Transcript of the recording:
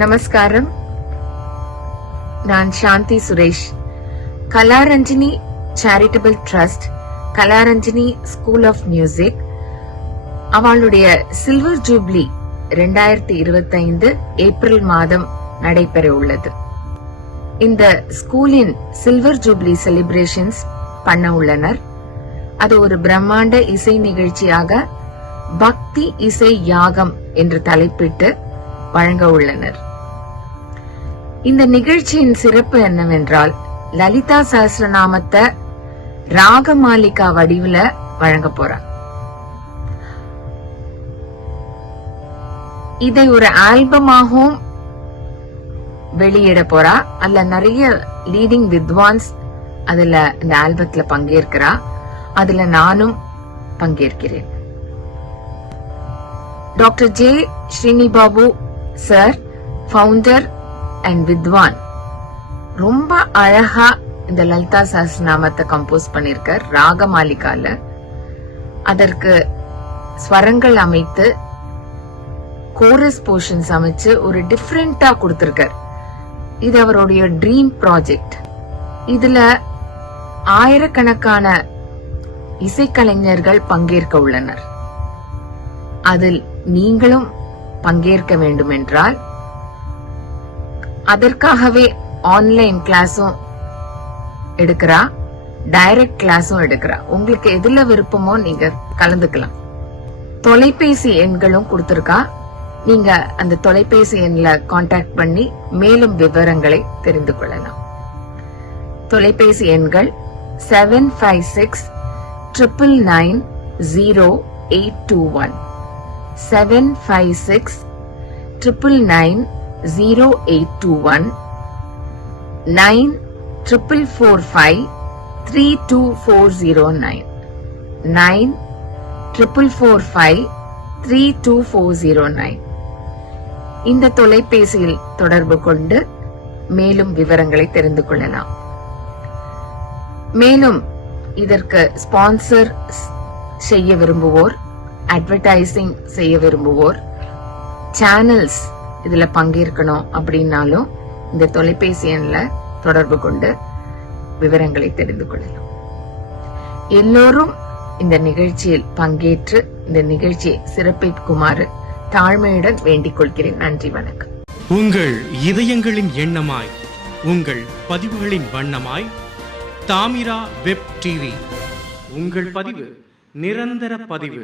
நமஸ்காரம். நான் Shanthi Suresh. Kalaranjini charitable trust, Kalaranjini school of music அவளுடைய சில்வர் ஜூப்ளி 2025 ஏப்ரல் மாதம் நடைபெற உள்ளது. இந்த ஸ்கூலின் சில்வர் ஜூப்ளி செலிப்ரேஷன்ஸ் பண்ண உள்ளனர். அது ஒரு பிரம்மாண்ட இசை நிகழ்ச்சியாக பக்தி இசை யாகம் என்று தலைப்பிட்டு வழங்க உள்ளனர். இந்த நிகழ்ச்சியின் சிறப்பு என்னவென்றால், லலிதா சஹஸ்ரநாமத்தை ராகமாலிகா வடிவுல வழங்க போறாங்க. இதை ஒரு ஆல்பமாகவும் வெளியிட போறா. அதுல நிறைய லீடிங் வித்வான்ஸ் அதுல இந்த ஆல்பத்துல பங்கேற்கிறா. அதுல நானும் பங்கேற்கிறேன். Doctor J Srinibabu sir, founder and Vidwan, ரொம்ப அழகா இந்த லலிதா சஹஸ்ரநாமத்தை கம்போஸ் பண்ணிருக்கார் ராகமாலிகால. அதற்கு ஸ்வரங்கள் அமைத்து கோரஸ் போர்ஷன்ஸ் அமைச்சு ஒரு டிஃபரெண்டா கொடுத்திருக்கார். இது அவருடைய ட்ரீம் ப்ராஜெக்ட். இதுல ஆயிரக்கணக்கான இசைக்கலைஞர்கள் பங்கேற்க உள்ளனர். அதில் நீங்களும் பங்கேற்க வேண்டும் என்றால் அதற்காகவே ஆன்லைன் கிளாஸும் எடுக்கிறா, டைரக்ட் கிளாஸும் எடுக்கிறா. உங்களுக்கு எதுல விருப்பமோ நீங்க கலந்துக்கலாம். தொலைபேசி எண்களும் கொடுத்திருக்கா. நீங்க அந்த தொலைபேசி எண்ல கான்டாக்ட் பண்ணி மேலும் விவரங்களை தெரிந்து கொள்ளலாம். தொலைபேசி எண்கள் 7569990821 7569990821 9445324009 9445324009 இந்த தொலைபேசியில் தொடர்பு கொண்டு மேலும் விவரங்களை தெரிந்து கொள்ளலாம். மேலும் இதற்கு ஸ்பான்சர் செய்ய விரும்புவோர், அட்வர்டைசிங் செய்ய விரும்புவோர், சேனல்ஸ் இதுல பங்கேற்கணும் அப்படின்னாலும் இந்த தொலைபேசி எண்ல தொடர்பு கொண்டு விவரங்களை தெரிந்து கொள்ளலாம். எல்லோரும் இந்த நிகழ்ச்சியில் பங்கேற்று இந்த நிகழ்ச்சியை சிறப்பிக்குமாறு தாழ்மையுடன் வேண்டிக் கொள்கிறேன். நன்றி, வணக்கம். உங்கள் இதயங்களின் எண்ணமாய், உங்கள் பதிவுகளின் வண்ணமாய் தாமிரா வெப் டிவி. உங்கள் பதிவு நிரந்தர பதிவு.